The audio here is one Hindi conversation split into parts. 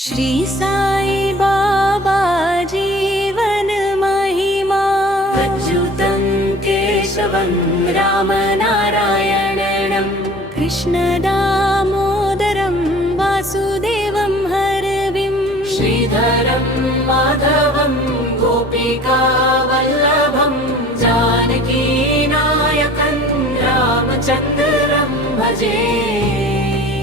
श्री साई बाबा जीवन महिमा। अच्युतं केशवं रामनारायणं कृष्ण दामोदरं वासुदेवं हरविं श्रीधरं माधवं गोपिका वल्लभं जानकीनायकं रामचंद्रं भजे।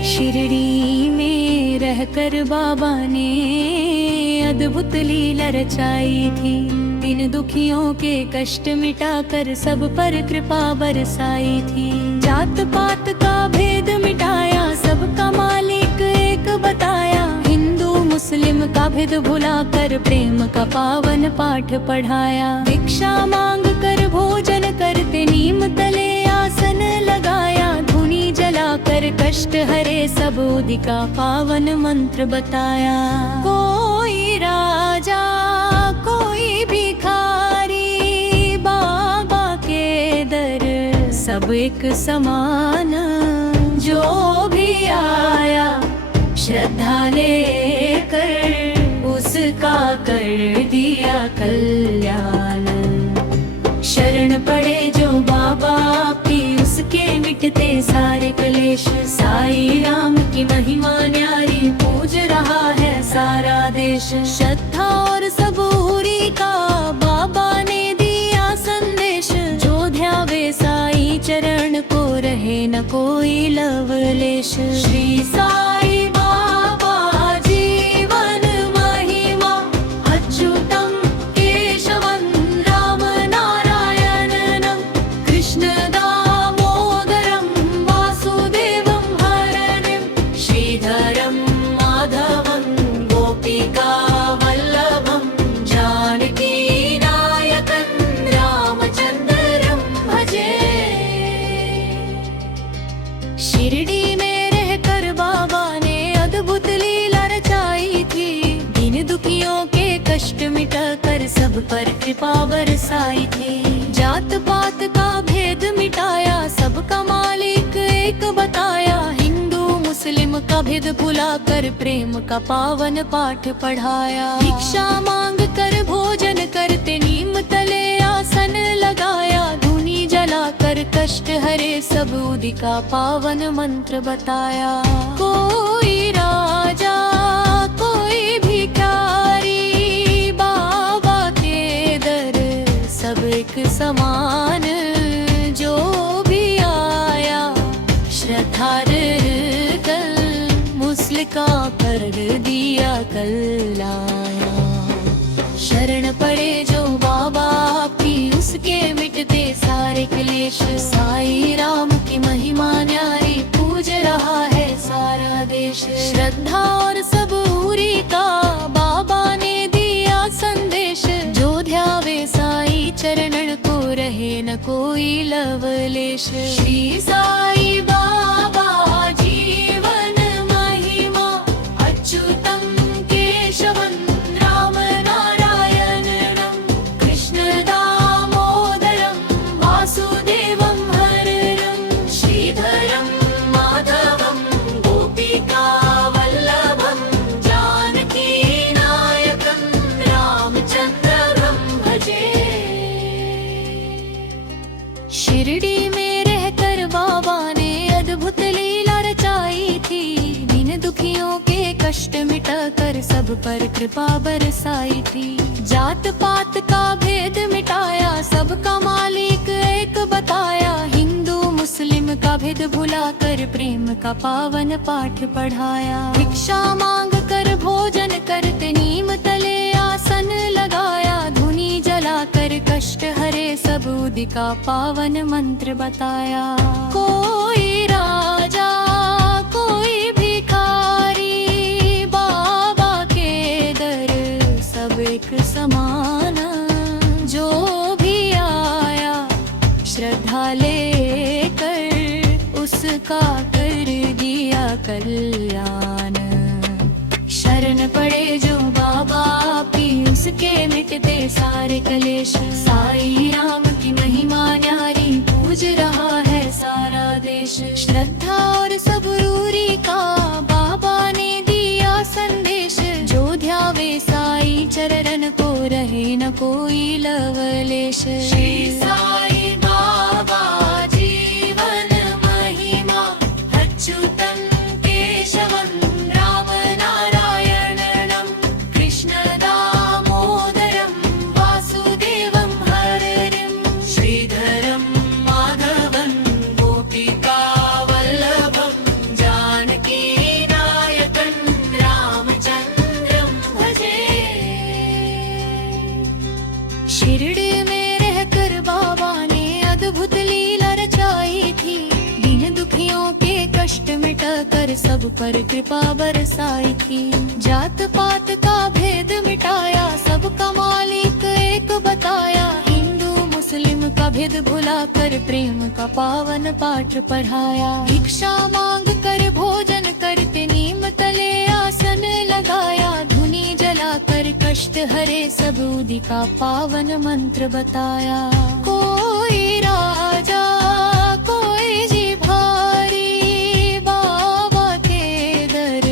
शिरडी में रहकर बाबा ने अद्भुत लीला रचाई थी। दिन दुखियों के कष्ट मिटाकर सब पर कृपा बरसाई थी। जात पात का भेद मिटाया, सबका मालिक एक बताया। हिंदू मुस्लिम का भेद भुलाकर प्रेम का पावन पाठ पढ़ाया। भिक्षा मांग कर भोजन करते नीम तले आसन लगाया। धुनी जलाकर कष्ट हरे सबूदी का पावन मंत्र बताया। कोई राजा कोई भिखारी, बाबा के दर सब एक समान। जो भी आया श्रद्धा लेकर उसका कर दिया कल्याण। शरण पड़े जो बाबा की उसके मिटते सारे क्लेश। साई राम की महिमा न्यारी पूज रहा है सारा देश। श्रद्धा और सबूरी का बाबा ने दिया संदेश। जो ध्यावे साई चरण को रहे न कोई लवलेश। श्री साई बाबा जीवन महिमा। अच्युतं केशवं रामनारायणं कृष्ण दामोदरं वासुदेवं हरनिं श्रीधरं माधवं गोपिका वल्लभं जानकीनायकं रामचंद्रं भजे। शिरडी में रहकर बाबा ने अद्भुत लीला रचाई थी। दिन दुखियों के कष्ट मिटाकर सब पर कृपा बरसाई थी। जात पात का भेद मिटाया, सबका मालिक एक बताया। हिंदू मुस्लिम का भेद भुलाकर प्रेम का पावन पाठ पढ़ाया। भिक्षा मांग कर भोजन करते नीम तले आसन लगाया। धुनी जलाकर कष्ट हरे सबूदी का पावन मंत्र बताया। कोई राजा कोई भिखारी, बाबा के दर सब एक समान। जो भी आया श्रद्धा कर मुस्लिम का कर दिया कल्याण। शरण पड़े जो बाबा की उसके मिटते सारे क्लेश। साई राम की महिमा न्यारी पूज रहा है सारा देश। श्रद्धा और सबूरी का बाबा ने दिया संदेश। जो ध्यावे साई चरणन को रहे न कोई लवलेश। श्री साई बाबा जीवन महिमा। अच्युतं केशवं रामनारायणं कृष्ण दामोदरं वासुदेवं हरनं श्रीधरं माधवं गोपिका वल्लभं जानकीनायकं रामचंद्रं भजे। शिरडी में रहकर बाबा ने अद्भुत लीला रचाई थी। दिन दुखियों के कष्ट मिटाकर सब पर कृपा बरसाई थी। जात पात का भेद मिटाया, सबका मालिक एक बताया। हिंदू मुस्लिम का भेद भुलाकर प्रेम का पावन पाठ पढ़ाया। भिक्षा मांग कर भोजन करते नीम तले आसन लगाया। धुनी जलाकर कष्ट हरे सबूदी का पावन मंत्र बताया। कोई राजा कोई भिखारी, बाबा के दर सब एक समान। जो भी आया श्रद्धा लेकर उसका कर दिया कल्याण। शरण पड़े जो बाबा की उसके मिटते सारे क्लेश। साई राम की महिमा न्यारी पूज रहा है सारा देश। श्रद्धा और सबूरी का बाबा ने दिया संदेश। कर सब पर कृपा बरसाई थी। जात पात का भेद मिटाया, सबका मालिक एक बताया। हिंदू मुस्लिम का भेद भुला कर प्रेम का पावन पाठ पढ़ाया। भिक्षा मांग कर भोजन करते नीम तले आसन लगाया। धुनी जला कर कष्ट हरे सबूदी का पावन मंत्र बताया। कोई राजा कोई जी भारी, बाबा के दर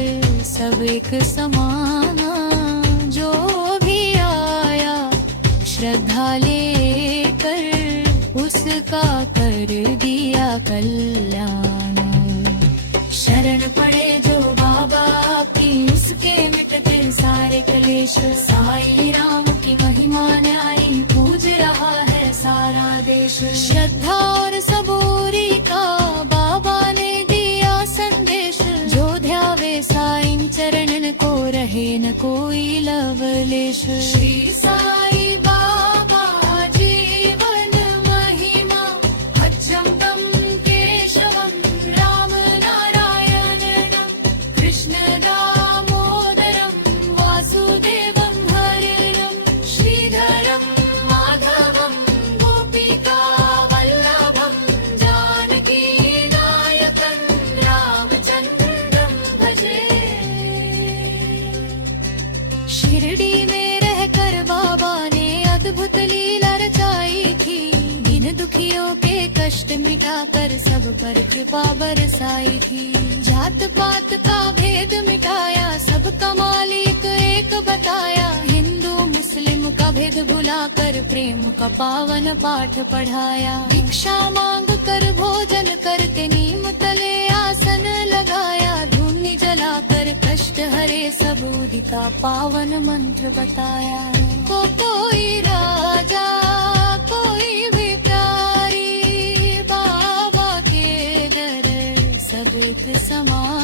सब एक समाना। जो भी आया श्रद्धा लेकर उसका कर दिया कल्याण। शरण पड़े जो बाबा आपकी उसके मिटते सारे कलेश। साई राम की महिमा न्यारी पूज रहा है सारा देश। श्रद्धा और सबूरी का बाबा ने दिया संदेश। जो ध्यावे साईं चरणन को रहे न कोई लवलेश। श्री साई बाबा जीवन महिमा, अच्युतम केशवम राम नारायणम, कृष्ण दामोदरम वासुदेवम हरिरम, श्रीधरम माधवम गोपिका वल्लभम, जानकी नायकं रामचंद्रम भजे। शिरडी में रहकर बाबा ने अद्भुत लीला रचाई थी। दीन दुखियों के कष्ट मिटाकर सब पर कृपा बरसाई थी। जात पात का भेद मिटाया, सबका मालिक एक बताया। हिंदू मुस्लिम का भेद भुलाकर प्रेम का पावन पाठ पढ़ाया। भिक्षा मांग कर भोजन करते नीम तले आसन लगाया। धूनी जलाकर कष्ट हरे सबूदी का पावन मंत्र बताया। कोई राजा कोई भी प्यारी, बाबा के दर सब एक समान।